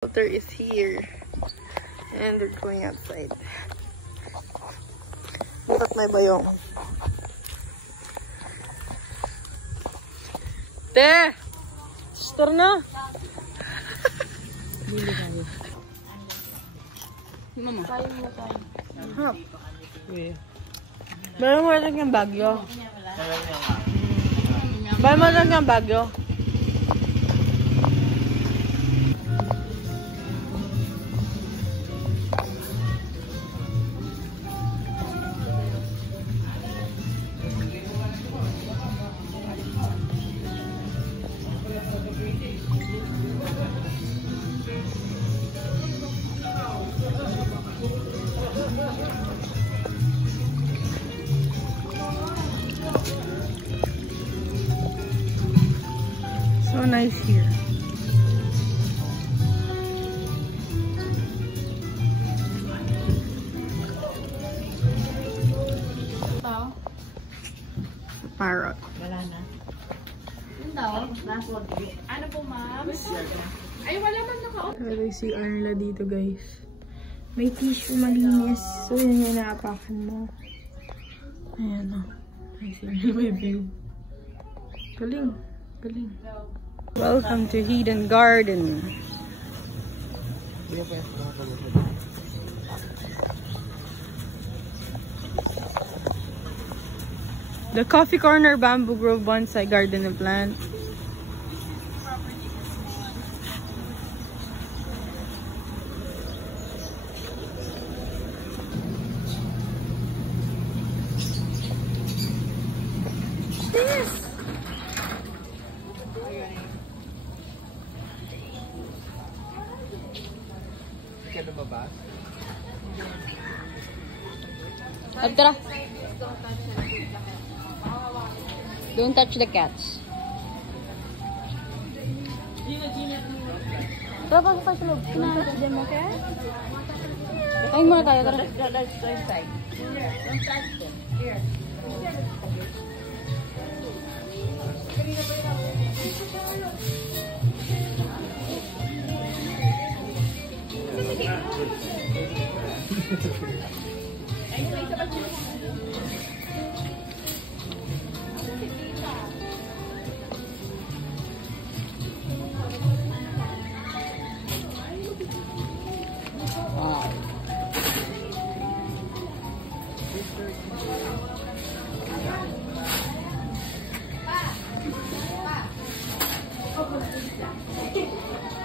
Water is here and they're going outside. Bukat may bayong. Te! Store na! Bili tayo. Mama. Tayo mo tayo. Ha? Meron mo lang yung bagyo. Meron mo lang yung bagyo. So nice here. Parrot. Wala na. Yun daw. Ano po, ma'am? Ay, wala man naka-off. Pero si Arla dito, guys. May tissue malinis. So, yun yung naapakan mo. Ayan o. I see. May view. Galing. Galing. Welcome to Hidden Garden. The Coffee Corner Bamboo Grove Bonsai Garden and Plant. Tara. Don't touch the cats. Tara, pasok tayo sa loob. Don't touch them, okay? Kain muna tayo, tara. Don't touch them. Here.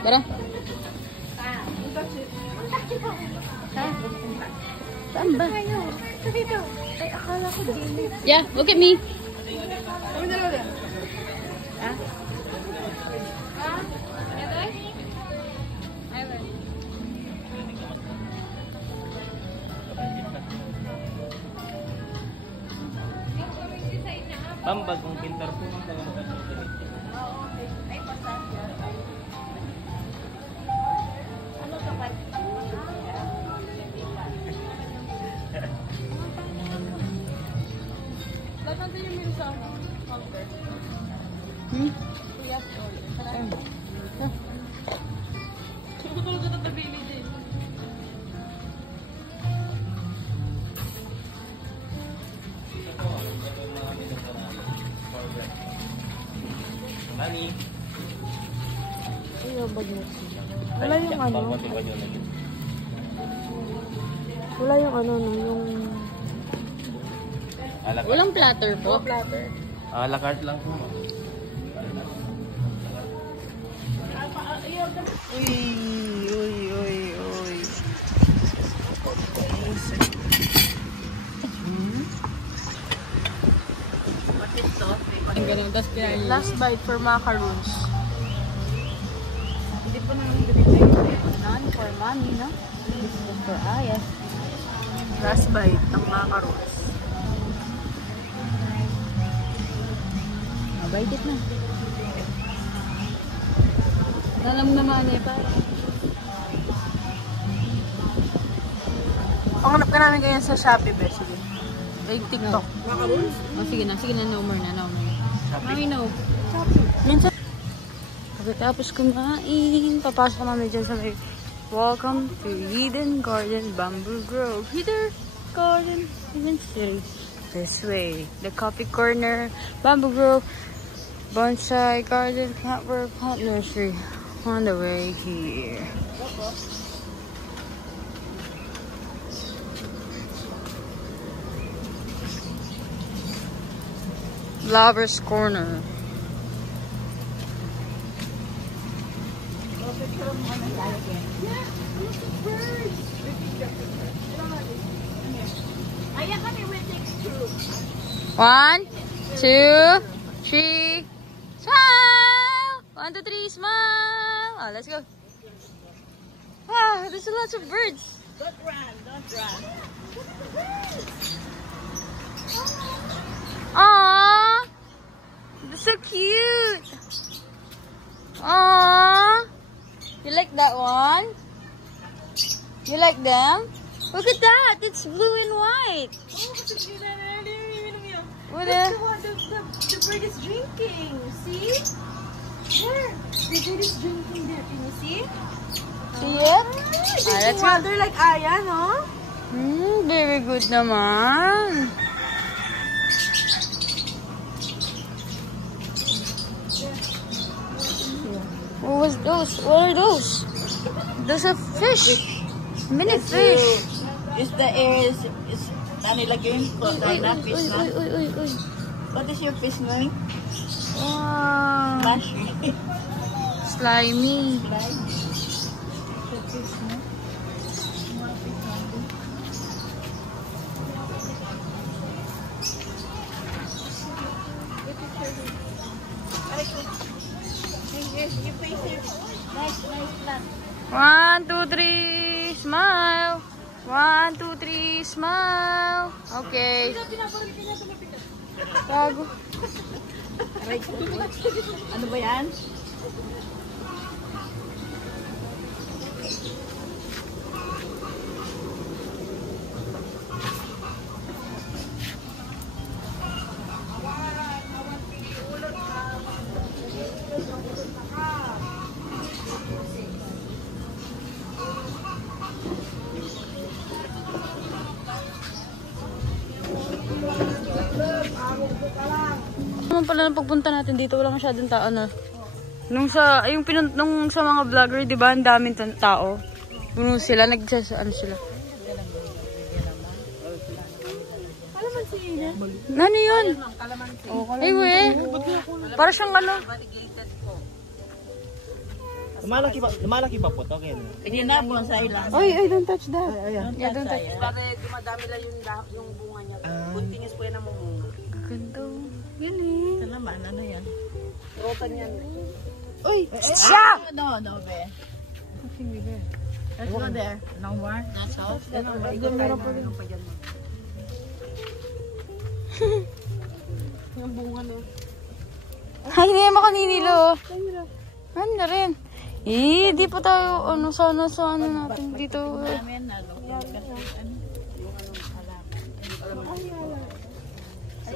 Tara. Saan ba? Ay, akala ko din. Yeah, look at me. Ah? Pambag kung pintar po ng talagang Ay, pasasya. Ano ka ba? Lahat natin yung meal sa counter. Yes, all. Tutulog ka tatabili din. Mami. Ay, bag mo. Wala yung ano. Wala yung ano, no, yung... Walang platter po. platter. Ah, la carte lang po. Uy, uy, uy, uy. Ang ganun, tapos pinali. Last bite for macaroons. Hindi pa naman binigay. None for mommy, no? This is for Ayas. Last bite ng macaroons. Mabaitit na. Alam naman eh, parang. Panganap ka namin ganyan sa Shopee, be. Sige. Ay, TikTok. Macaroons? Oh, sige na, no more na, no more. Mami, no. Minsan. Pagkatapos kumain, papasok kami dyan sa may welcome to Eden Garden, Bamboo Grove. Eden Garden, Eden City. This way. The coffee corner, Bamboo Grove, bonsai garden, plant work, plant nursery. On the way here. Lovers Corner. One, two, three, smile! 1, 2, 3, smile! Oh, let's go. Wow, there's lots of birds. Don't run, don't run. Aww, they're so cute. Aww, you like that one? You like them? Look at that, it's blue and white. What The bird is drinking. See? There. The bird is drinking there. Can you see? See it? Let's water like Aya, no? Very good naman. What was those? What are those? Those are fish. Mini fish. Is the air is nanilagay ko na fish na? Uy. What is your fish name? Wow. Mushy. Slimy. Nice plant. 1, 2, 3, smile. 1, 2, 3, smile. Okay. Bago. Ano ba yan? Naman pala ng pagpunta natin dito, wala masyadong tao na. Nung sa mga vlogger, 'di ba, ang daming tao. Puno sila ano sila. Nani 'yun? Ay, we. Para siyang ano. Lumalaki pa po to kayo. Hindi na po sa ilan. Ay, don't touch that. Yeah, don't touch that. Para dumadami lang yung bunga niya. Continuous po yan ang mumunga. Ganda. Yan eh. Ito naman, ano yan? Rotan yan. Uy! Stop! No, be. Let's go there. No more? Not south? Yung bunga no. Ay, hindi naman kaninilo. Ano na rin? Di pa tayo, sana natin dito. Namin,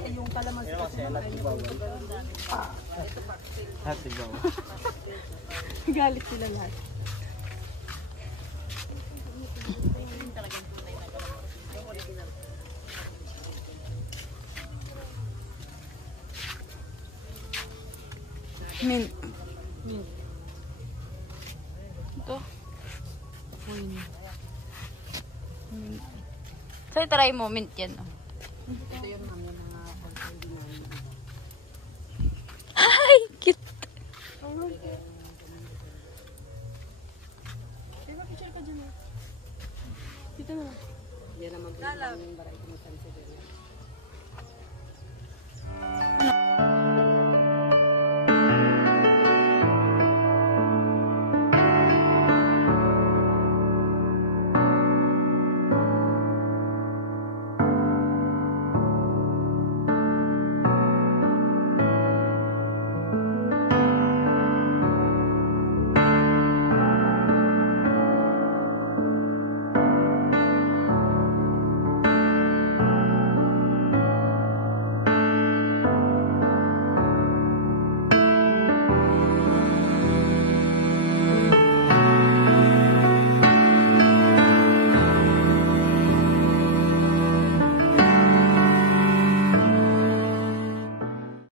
yung kalamansi kasi galit sila lahat. Mint. Ito. Mint. So, try mo, mint yan. Ito yung mga Ay, cute. dito na. Yan naman po yung variety ng sunset.